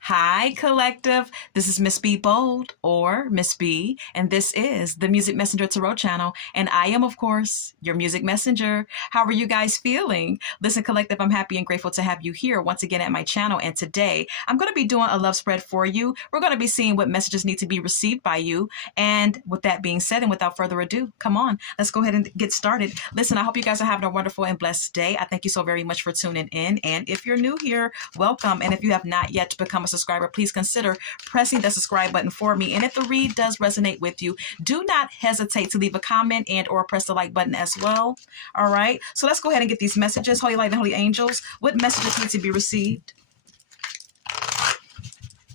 Hi, collective. This is Miss B Bold or Miss B, and this is the Music Messenger Tarot channel. And I am, of course, your music messenger. How are you guys feeling? Listen, collective, I'm happy and grateful to have you here once again at my channel. And today I'm going to be doing a love spread for you. We're going to be seeing what messages need to be received by you. And with that being said, and without further ado, come on, let's go ahead and get started. Listen, I hope you guys are having a wonderful and blessed day. I thank you so very much for tuning in. And if you're new here, welcome. And if you have not yet become a subscriber, please consider pressing the subscribe button for me. And if the read does resonate with you, do not hesitate to leave a comment and or press the like button as well. All right. So let's go ahead and get these messages. Holy Light and Holy Angels, what messages need to be received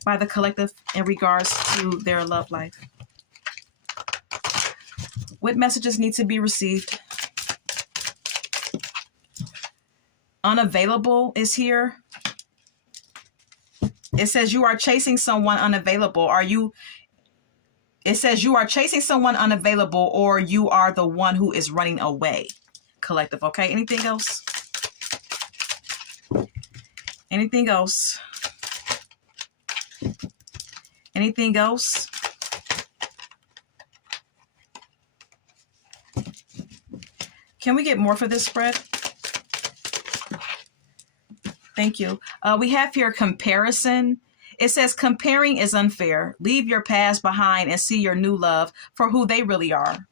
by the collective in regards to their love life? What messages need to be received? Unavailable is here. It says you are chasing someone unavailable. It says you are chasing someone unavailable, or you are the one who is running away. Collective, okay? Anything else? Anything else? Anything else? Can we get more for this spread? Thank you. We have here comparison. It says comparing is unfair. Leave your past behind and see your new love for who they really are.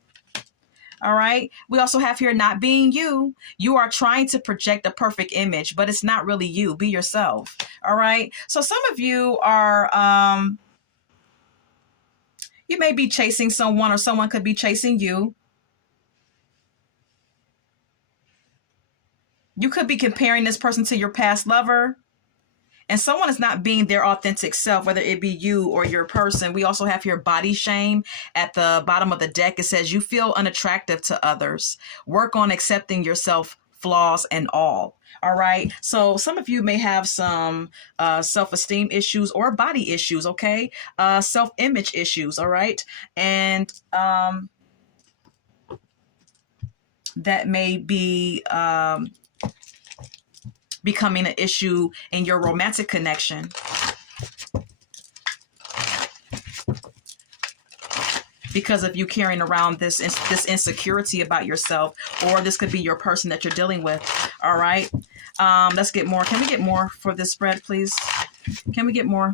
All right. We also have here not being you. You are trying to project a perfect image, but it's not really you. Be yourself. All right. So some of you are, you may be chasing someone, or someone could be chasing you. You could be comparing this person to your past lover, and someone is not being their authentic self, whether it be you or your person. We also have here body shame at the bottom of the deck. It says you feel unattractive to others. Work on accepting yourself, flaws and all. All right. So some of you may have some self-esteem issues or body issues. Okay. Self-image issues. All right. And that may be becoming an issue in your romantic connection. Because of you carrying around this insecurity about yourself, or this could be your person that you're dealing with. All right. Let's get more. Can we get more for this spread, please? Can we get more?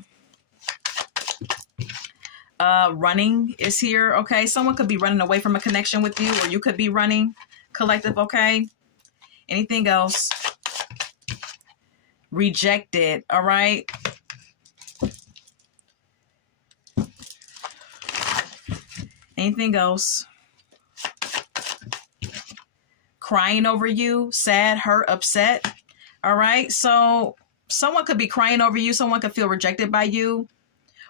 Running is here. Okay. Someone could be running away from a connection with you, or you could be running. Collective. Okay. Anything else? Rejected. All right. Anything else? Crying over you, sad, hurt, upset. All right. So someone could be crying over you. Someone could feel rejected by you,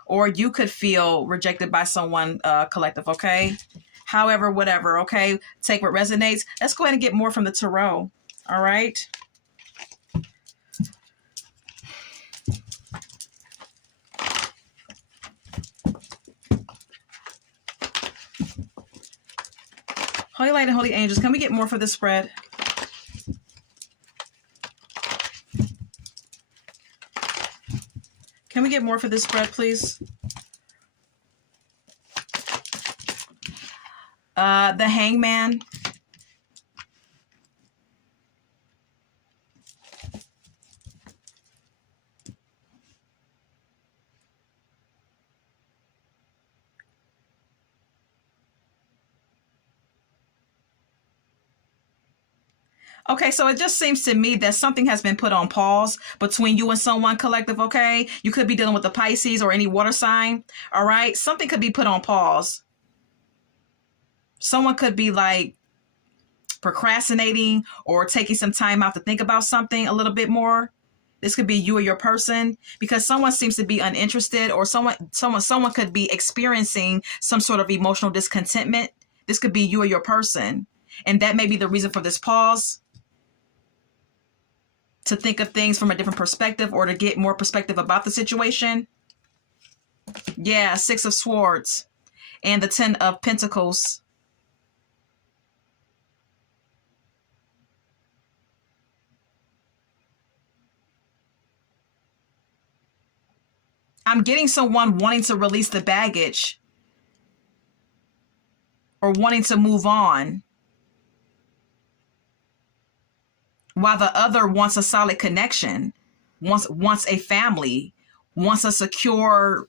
or you could feel rejected by someone, collective. Okay. However, whatever. Okay. Take what resonates. Let's go ahead and get more from the tarot. All right. Holy Light and Holy Angels, can we get more for this spread? Can we get more for this spread, please? The Hangman. Okay, so it just seems to me that something has been put on pause between you and someone, collective, okay? You could be dealing with the Pisces or any water sign, all right? Something could be put on pause. Someone could be like procrastinating or taking some time out to think about something a little bit more. This could be you or your person, because someone seems to be uninterested, or someone could be experiencing some sort of emotional discontentment. This could be you or your person. And that may be the reason for this pause, to think of things from a different perspective, or to get more perspective about the situation. Yeah, Six of Swords and the Ten of Pentacles. I'm getting someone wanting to release the baggage or wanting to move on, while the other wants a solid connection, wants a family, wants a secure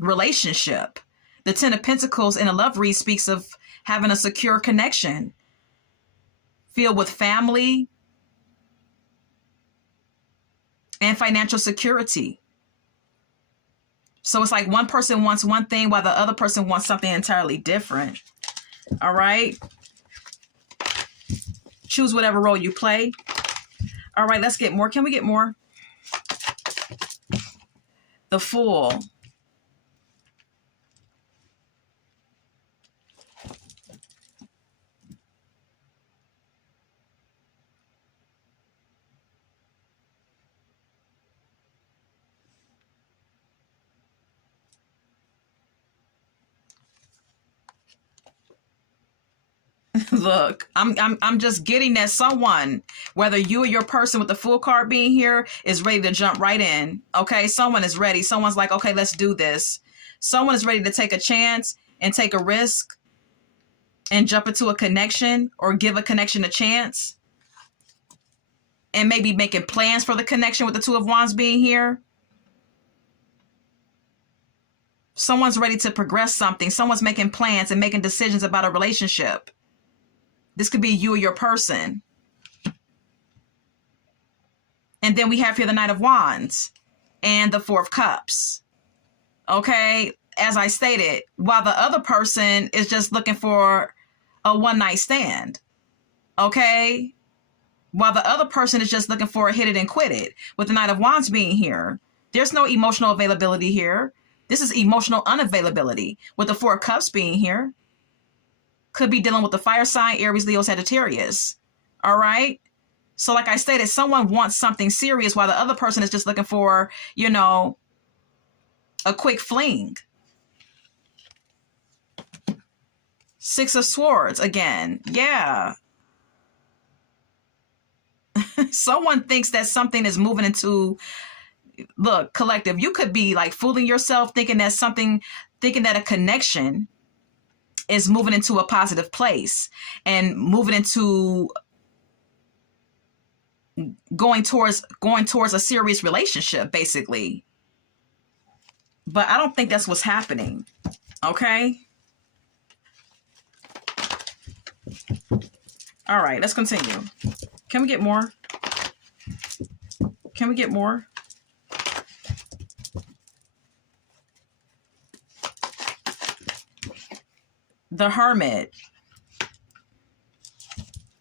relationship. The Ten of Pentacles in a love read speaks of having a secure connection filled with family and financial security. So it's like one person wants one thing while the other person wants something entirely different. All right. Choose whatever role you play. All right, let's get more. Can we get more? The Fool. Look, I'm just getting that someone, whether you or your person with the Fool card being here, is ready to jump right in. Okay, someone is ready. Someone's like, okay, let's do this. Someone is ready to take a chance and take a risk and jump into a connection or give a connection a chance, and maybe making plans for the connection with the Two of Wands being here. Someone's ready to progress something. Someone's making plans and making decisions about a relationship. This could be you or your person. And then we have here the Knight of Wands and the Four of Cups. Okay, as I stated, while the other person is just looking for a one-night stand. Okay, while the other person is just looking for a hit it and quit it. With the Knight of Wands being here, there's no emotional availability here. This is emotional unavailability. With the Four of Cups being here, could be dealing with the fire sign, Aries, Leo, Sagittarius. All right. So like I stated, someone wants something serious while the other person is just looking for, you know, a quick fling. Six of Swords again. Yeah. Someone thinks that something is moving into, look, collective, you could be like fooling yourself thinking that a connection is moving into a positive place and moving into going towards a serious relationship, basically. But I don't think that's what's happening. Okay. All right, let's continue. Can we get more? Can we get more? The Hermit.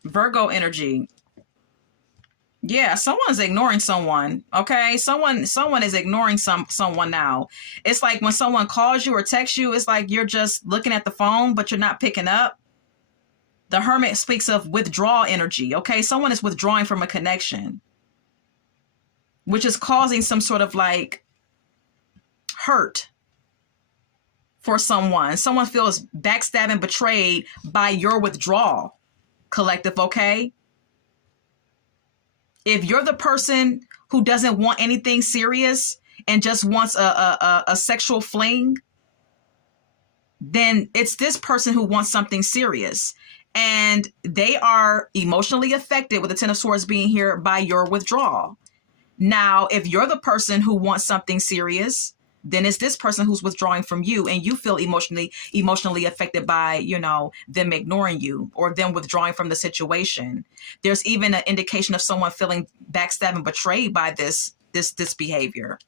Virgo energy. Yeah, someone's ignoring someone. Okay, someone is ignoring someone now. It's like when someone calls you or texts you, it's like you're just looking at the phone, but you're not picking up. The Hermit speaks of withdrawal energy. Okay, someone is withdrawing from a connection, which is causing some sort of like hurt for someone. Someone feels backstabbed, betrayed by your withdrawal, collective, okay? If you're the person who doesn't want anything serious and just wants a sexual fling, then it's this person who wants something serious. And they are emotionally affected, with the Ten of Swords being here, by your withdrawal. Now, if you're the person who wants something serious, then it's this person who's withdrawing from you, and you feel emotionally affected by, you know, them ignoring you or them withdrawing from the situation. There's even an indication of someone feeling backstabbed and betrayed by this behavior.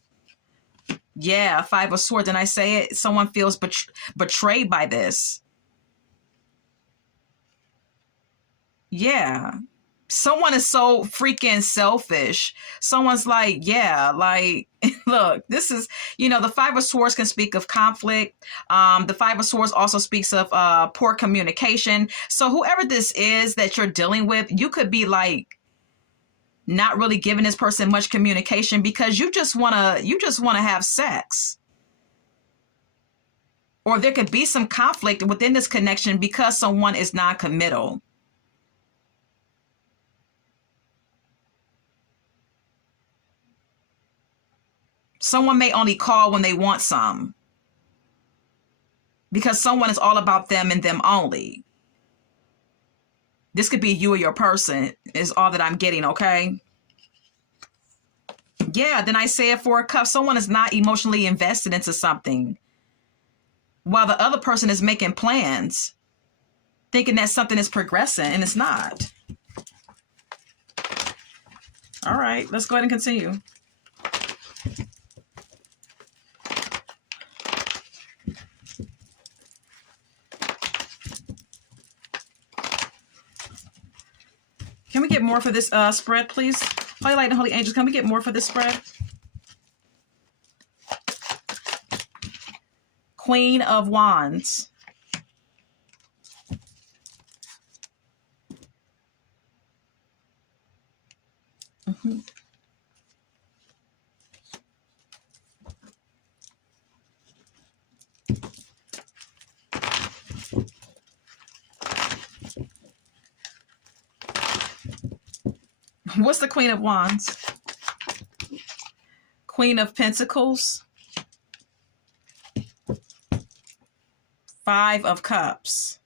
Yeah, Five of Swords. And I say it, someone feels betrayed by this. Yeah. Someone is so freaking selfish. Someone's like, yeah, like, look, this is, you know, the Five of Swords can speak of conflict. The Five of Swords also speaks of poor communication. So whoever this is that you're dealing with, you could be like not really giving this person much communication because you just want to have sex. Or there could be some conflict within this connection because someone is non-committal. Someone may only call when they want some, because someone is all about them and them only. This could be you or your person is all that I'm getting, okay? Yeah, then I say it for a cup. Someone is not emotionally invested into something, while the other person is making plans, thinking that something is progressing, and it's not. All right, let's go ahead and continue. Can we get more for this spread, please? Holy Light and Holy Angels, can we get more for this spread? Queen of Wands. What's the Queen of Wands? Queen of Pentacles. Five of Cups.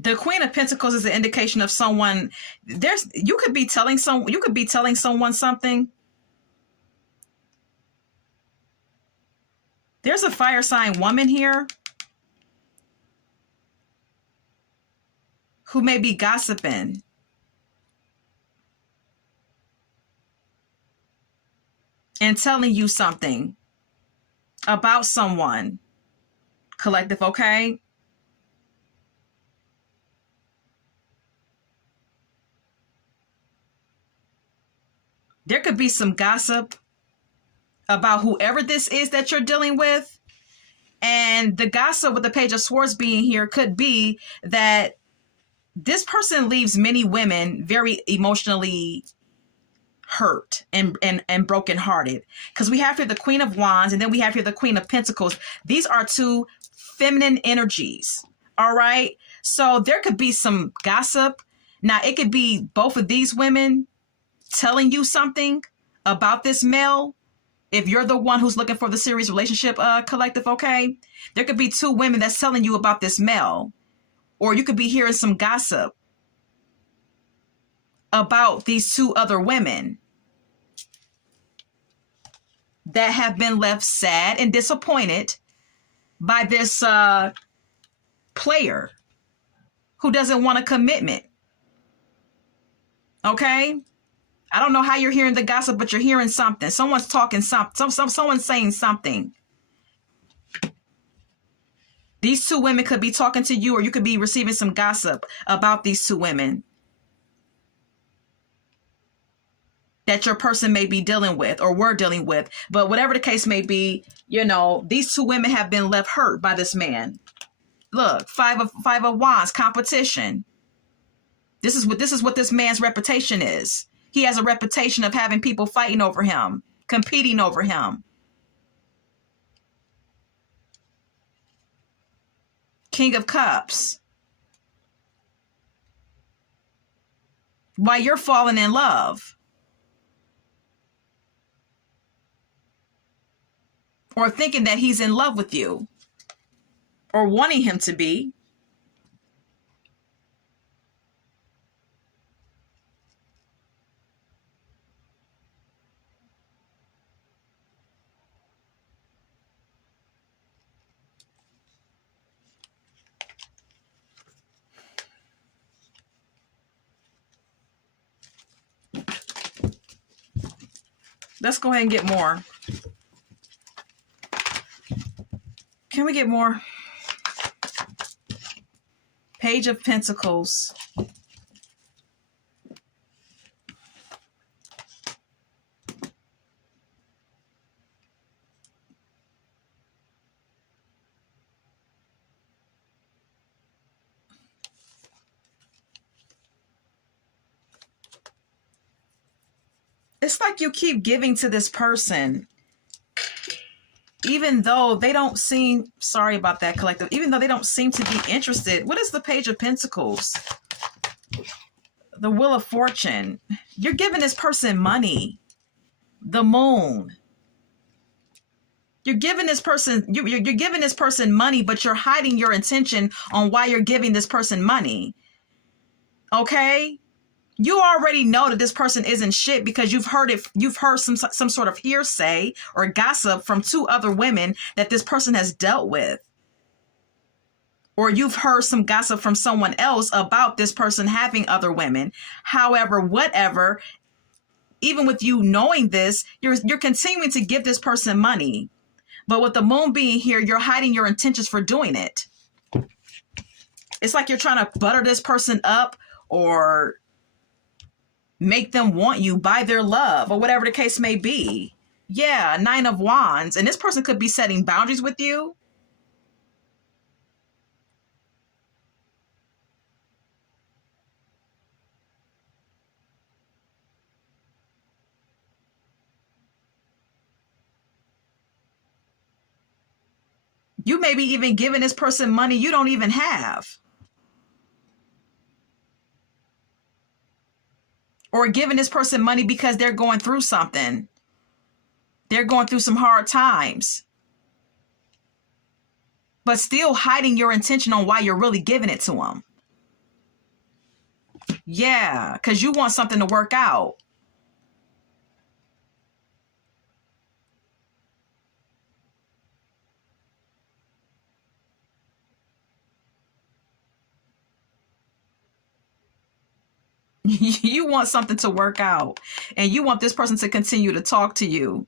The Queen of Pentacles is an indication of someone. You could be telling someone something. There's a fire sign woman here who may be gossiping and telling you something about someone. Collective, okay? There could be some gossip about whoever this is that you're dealing with. And the gossip with the Page of Swords being here could be that this person leaves many women very emotionally hurt and brokenhearted. Because we have here the Queen of Wands, and then we have here the Queen of Pentacles. These are two feminine energies. All right. So there could be some gossip. Now, it could be both of these women telling you something about this male. If you're the one who's looking for the serious relationship, collective, okay? There could be two women that's telling you about this male. Or you could be hearing some gossip about these two other women that have been left sad and disappointed by this player who doesn't want a commitment. Okay? I don't know how you're hearing the gossip, but you're hearing something. Someone's talking something. Someone's saying something. These two women could be talking to you, or you could be receiving some gossip about these two women that your person may be dealing with or were dealing with. But whatever the case may be, you know, these two women have been left hurt by this man. Look, five of wands, competition. This is what this man's reputation is. He has a reputation of having people fighting over him, competing over him. King of Cups. Why you're falling in love. Or thinking that he's in love with you. Or wanting him to be. Let's go ahead and get more. Can we get more? Page of Pentacles. It's like you keep giving to this person, even though they don't seem, sorry about that, collective, even though they don't seem to be interested. What is the Page of Pentacles? The Wheel of Fortune. You're giving this person money. The Moon. You're giving this person, you're giving this person money, but you're hiding your intention on why you're giving this person money. Okay? You already know that this person isn't shit because you've heard some sort of hearsay or gossip from 2 other women that this person has dealt with. Or you've heard some gossip from someone else about this person having other women. However, whatever, even with you knowing this, you're continuing to give this person money. But with the Moon being here, you're hiding your intentions for doing it. It's like you're trying to butter this person up or make them want you, buy their love, or whatever the case may be. Yeah, 9 of Wands. And this person could be setting boundaries with you. You may be even giving this person money you don't even have. Or giving this person money because they're going through something. They're going through some hard times. But still hiding your intention on why you're really giving it to them. Yeah, because you want something to work out. You want something to work out. And you want this person to continue to talk to you.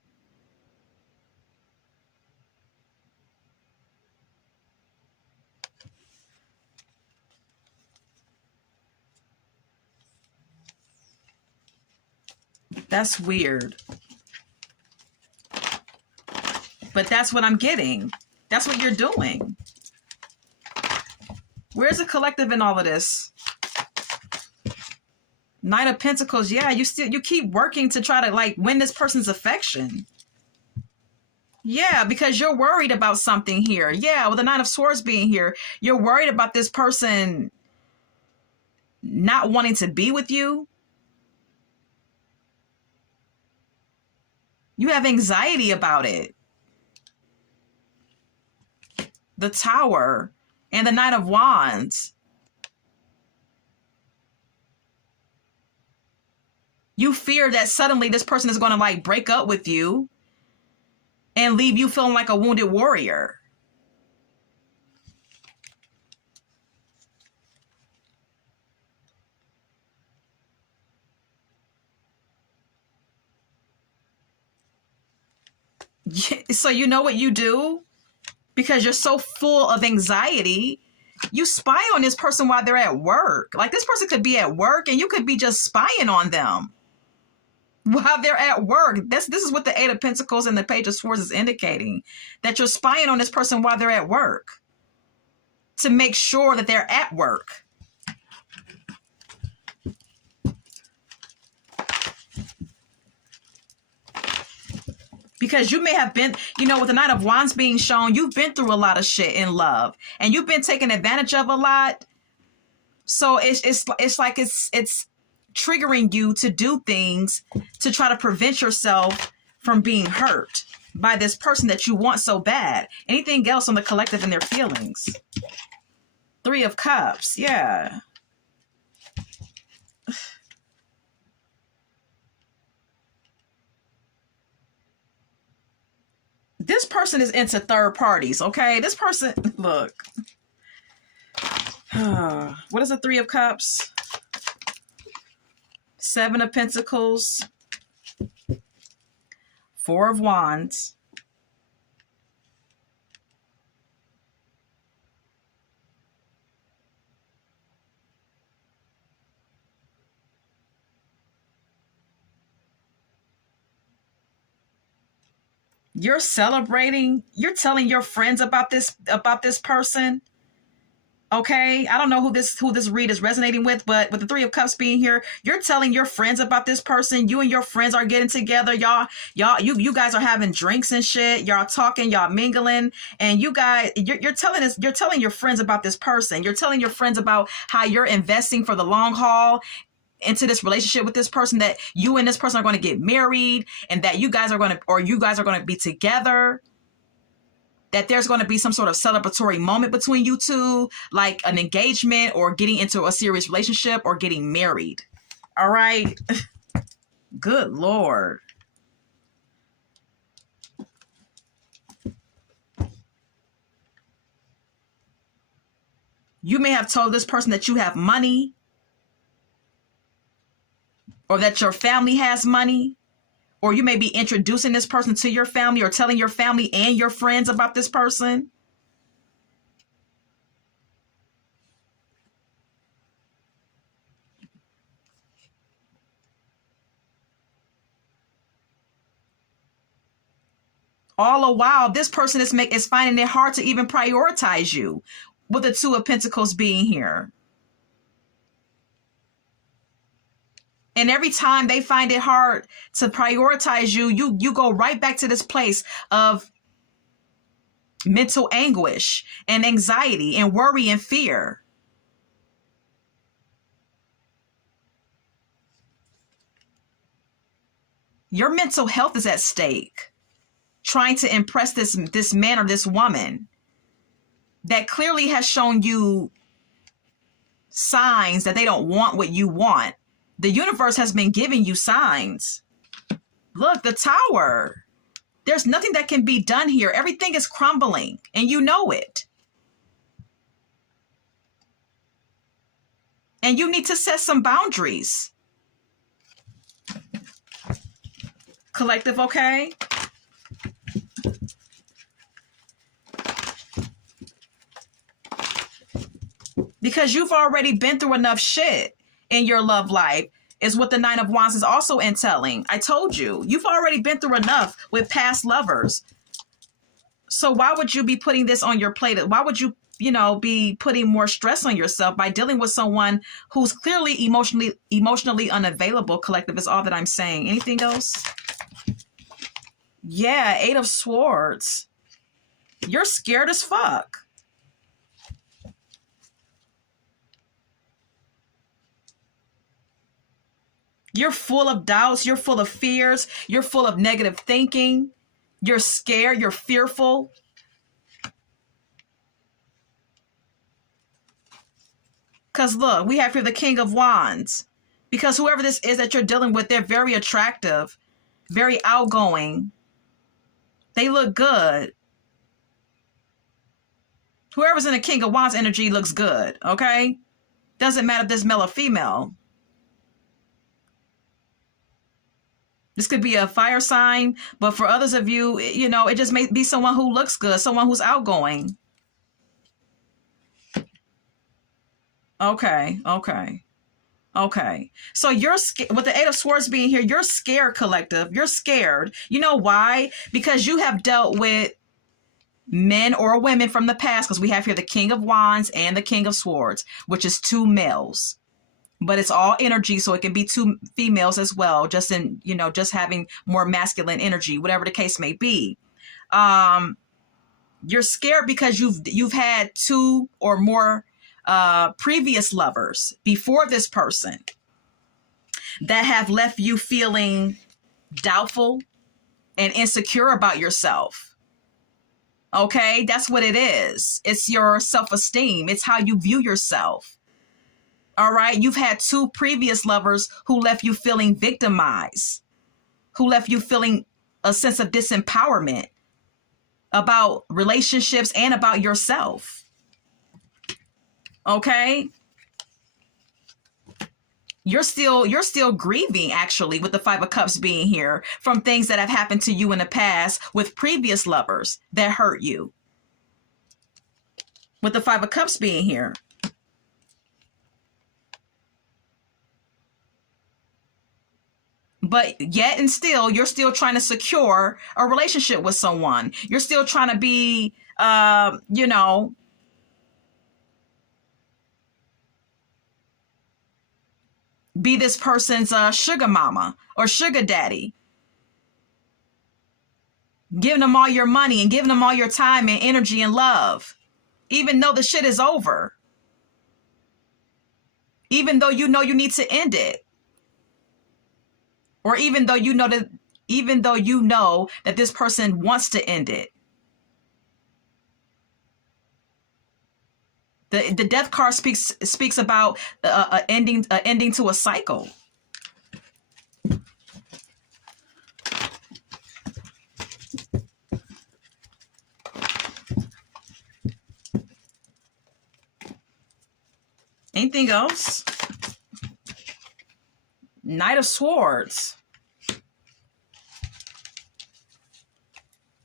That's weird. But that's what I'm getting. That's what you're doing. Where's the collective in all of this? Knight of Pentacles. Yeah, you keep working to try to like win this person's affection. Yeah, because you're worried about something here. Yeah, with the Nine of Swords being here, you're worried about this person not wanting to be with you. You have anxiety about it. The Tower and the Knight of Wands. You fear that suddenly this person is going to like break up with you and leave you feeling like a wounded warrior. So you know what you do? Because you're so full of anxiety, you spy on this person while they're at work. Like this person could be at work and you could be just spying on them while they're at work. This is what the Eight of Pentacles and the Page of Swords is indicating. That you're spying on this person while they're at work to make sure that they're at work. Because you may have been, with the Knight of Wands being shown, you've been through a lot of shit in love. And you've been taken advantage of a lot. So it's like it's triggering you to do things to try to prevent yourself from being hurt by this person that you want so bad. Anything else on the collective and their feelings? 3 of Cups. Yeah. This person is into third parties, okay? This person, look. What is the 3 of Cups? 7 of Pentacles. 4 of Wands. You're celebrating. You're telling your friends about this person. Okay, I don't know who this read is resonating with, but with the Three of Cups being here, you're telling your friends about this person. You and your friends are getting together. You guys are having drinks and shit. Y'all talking, y'all mingling, and you're telling your friends about this person. You're telling your friends about how you're investing for the long haul into this relationship with this person, that you and this person are going to get married, and that you guys are going to be together, that there's going to be some sort of celebratory moment between you two, like an engagement or getting into a serious relationship or getting married. All right. Good Lord. You may have told this person that you have money, or that your family has money, or you may be introducing this person to your family, or telling your family and your friends about this person. All the while, this person is finding it hard to even prioritize you, with the Two of Pentacles being here. And every time they find it hard to prioritize you, you go right back to this place of mental anguish and anxiety and worry and fear. Your mental health is at stake, trying to impress this man or this woman that clearly has shown you signs that they don't want what you want. The universe has been giving you signs. Look, the Tower. There's nothing that can be done here. Everything is crumbling, and you know it. And you need to set some boundaries. Collective, okay? Because you've already been through enough shit in your love life, is what the Nine of Wands is also entailing. I told you, you've already been through enough with past lovers. So why would you be putting this on your plate? Why would you, be putting more stress on yourself by dealing with someone who's clearly emotionally unavailable? Collective is all that I'm saying. Anything else? Yeah, Eight of Swords. You're scared as fuck. You're full of doubts. You're full of fears. You're full of negative thinking. You're scared. You're fearful. Because look, we have here the King of Wands. Because whoever this is that you're dealing with, they're very attractive, very outgoing. They look good. Whoever's in the King of Wands energy looks good, okay? Doesn't matter if this male or female. This could be a fire sign, but for others of you, it just may be someone who looks good, someone who's outgoing. Okay. So you're with the Eight of Swords being here, you're scared, collective. You're scared. You know why? Because you have dealt with men or women from the past, because we have here the King of Wands and the King of Swords, which is two males. But it's all energy, so it can be two females as well, just just having more masculine energy, whatever the case may be. You're scared because you've had two or more previous lovers before this person that have left you feeling doubtful and insecure about yourself. Okay, that's what it is. It's your self-esteem. It's how you view yourself. All right. You've had two previous lovers who left you feeling victimized, who left you feeling a sense of disempowerment about relationships and about yourself. Okay. You're still grieving, actually, with the Five of Cups being here, from things that have happened to you in the past with previous lovers that hurt you. With the Five of Cups being here. But yet and still, you're still trying to secure a relationship with someone. You're still trying to be, be this person's sugar mama or sugar daddy, giving them all your money and giving them all your time and energy and love, even though the shit is over, even though you know you need to end it, or even though you know that this person wants to end it. The death card speaks about ending to a cycle. Anything else? Knight of Swords.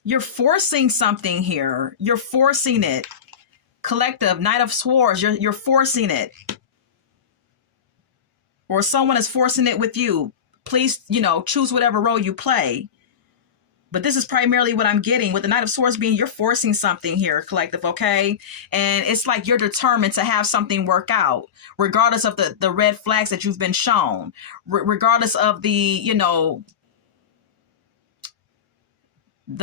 You're forcing something here. You're forcing it. Collective, Knight of Swords, you're forcing it. Or someone is forcing it with you. Please, choose whatever role you play. But this is primarily what I'm getting with the Knight of Swords being you're forcing something here, collective, okay? And it's like you're determined to have something work out, regardless of the red flags that you've been shown, regardless of the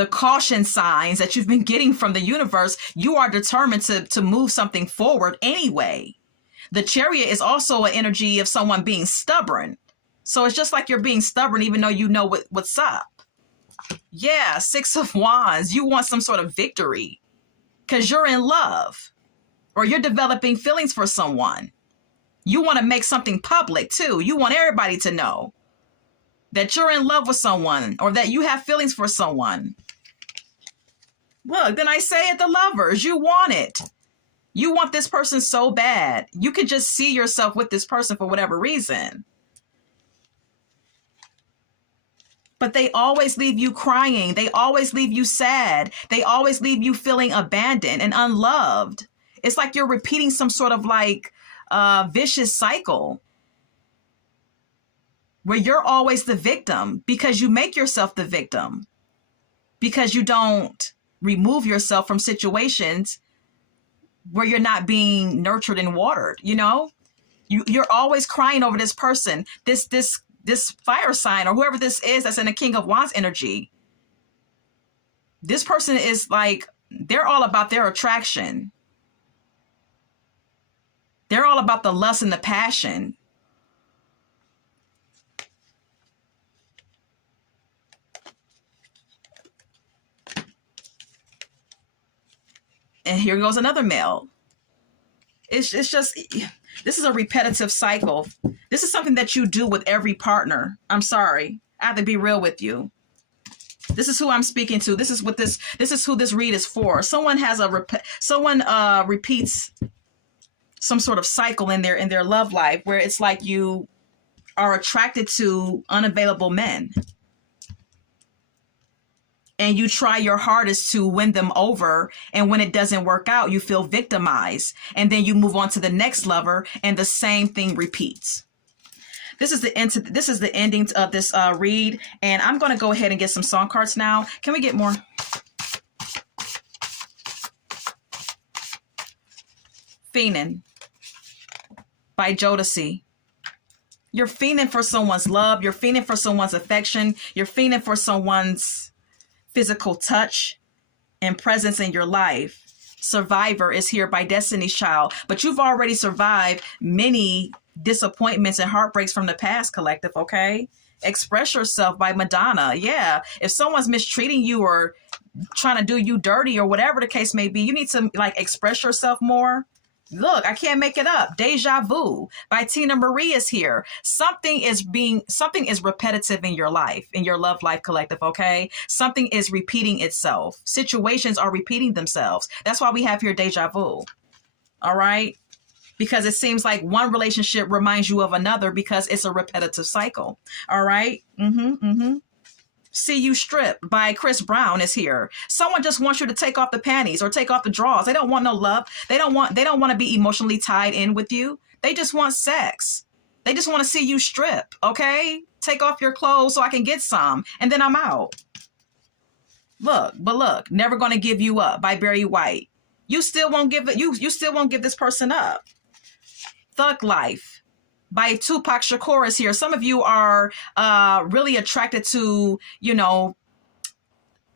caution signs that you've been getting from the universe. You are determined to move something forward anyway. The Chariot is also an energy of someone being stubborn. So it's just like you're being stubborn even though you know what's up. Yeah, Six of Wands. You want some sort of victory because you're in love or you're developing feelings for someone. You want to make something public too. You want everybody to know that you're in love with someone or that you have feelings for someone. Look, then I say it, the Lovers, you want it. You want this person so bad. You could just see yourself with this person for whatever reason. But they always leave you crying. They always leave you sad. They always leave you feeling abandoned and unloved. It's like you're repeating some sort of vicious cycle where you're always the victim because you make yourself the victim, because you don't remove yourself from situations where you're not being nurtured and watered. You're always crying over this person, this fire sign or whoever this is that's in the King of Wands energy. This person is they're all about their attraction. They're all about the lust and the passion. And here goes another male. It's just, this is a repetitive cycle. This is something that you do with every partner. I'm sorry. I have to be real with you. This is who I'm speaking to. This is who this read is for. Someone repeats some sort of cycle in their love life where it's like you are attracted to unavailable men. And you try your hardest to win them over. And when it doesn't work out, you feel victimized. And then you move on to the next lover and the same thing repeats. This is the ending of this read. And I'm going to go ahead and get some song cards now. Can we get more? Fiending by Jodeci. You're fiending for someone's love. You're fiending for someone's affection. You're fiending for someone's physical touch and presence in your life. Survivor is here by Destiny's Child, but you've already survived many disappointments and heartbreaks from the past, collective, okay? Express Yourself by Madonna. Yeah, if someone's mistreating you or trying to do you dirty or whatever the case may be, you need to express yourself more. Look, I can't make it up. Deja Vu by Tina Marie is here. Something is repetitive in your life, in your love life, collective, okay? Something is repeating itself. Situations are repeating themselves. That's why we have here Deja Vu. All right? Because it seems like one relationship reminds you of another because it's a repetitive cycle. All right? See You Strip by Chris Brown is here. Someone just wants you to take off the panties or take off the drawers. They don't want no love. They don't want to be emotionally tied in with you. They just want sex. They just want to see you strip, okay? Take off your clothes so I can get some, and then I'm out. Look, Never Gonna Give You Up by Barry White. You still won't give it. You still won't give this person up. Thug Life by Tupac Shakur is here. Some of you are really attracted to, you know,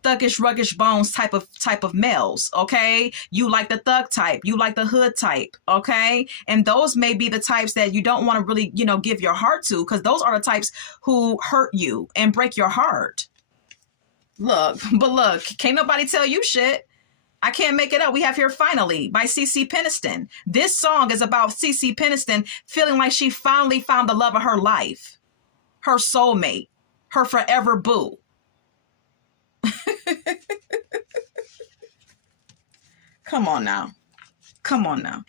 thuggish, ruggish bones type of males, okay? You like the thug type, you like the hood type, okay? And those may be the types that you don't want to really, you know, give your heart to, because those are the types who hurt you and break your heart. Look, but look, can't nobody tell you shit. I can't make it up. We have here Finally by CeCe Peniston. This song is about CeCe Peniston feeling like she finally found the love of her life, her soulmate, her forever boo. Come on now. Come on now.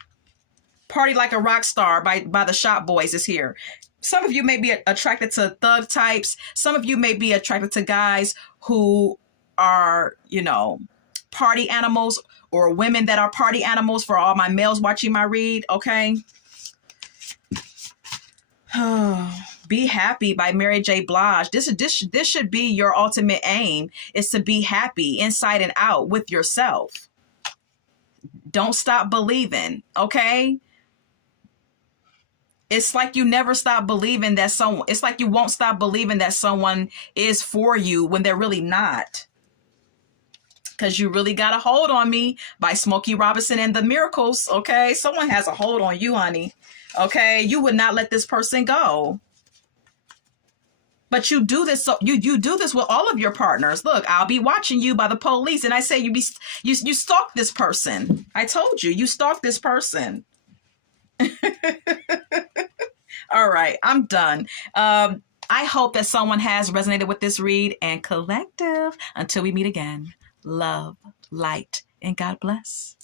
Party Like a Rock Star by the Shop Boys is here. Some of you may be attracted to thug types. Some of you may be attracted to guys who are, you know, party animals, or women that are party animals, for all my males watching my read, okay? Be Happy by Mary J. Blige. This should be your ultimate aim, is to be happy inside and out with yourself. Don't stop believing, okay? It's like you never stop believing that someone, it's like you won't stop believing that someone is for you when they're really not. Because You Really Got a Hold on Me by Smokey Robinson and the Miracles, okay? Someone has a hold on you, honey, okay? You would not let this person go. But you do this, so you do this with all of your partners. Look, I'll be watching you by the police, and I say you stalk this person. I told you, you stalk this person. All right, I'm done. I hope that someone has resonated with this read, and collective, until we meet again, love, light, and God bless.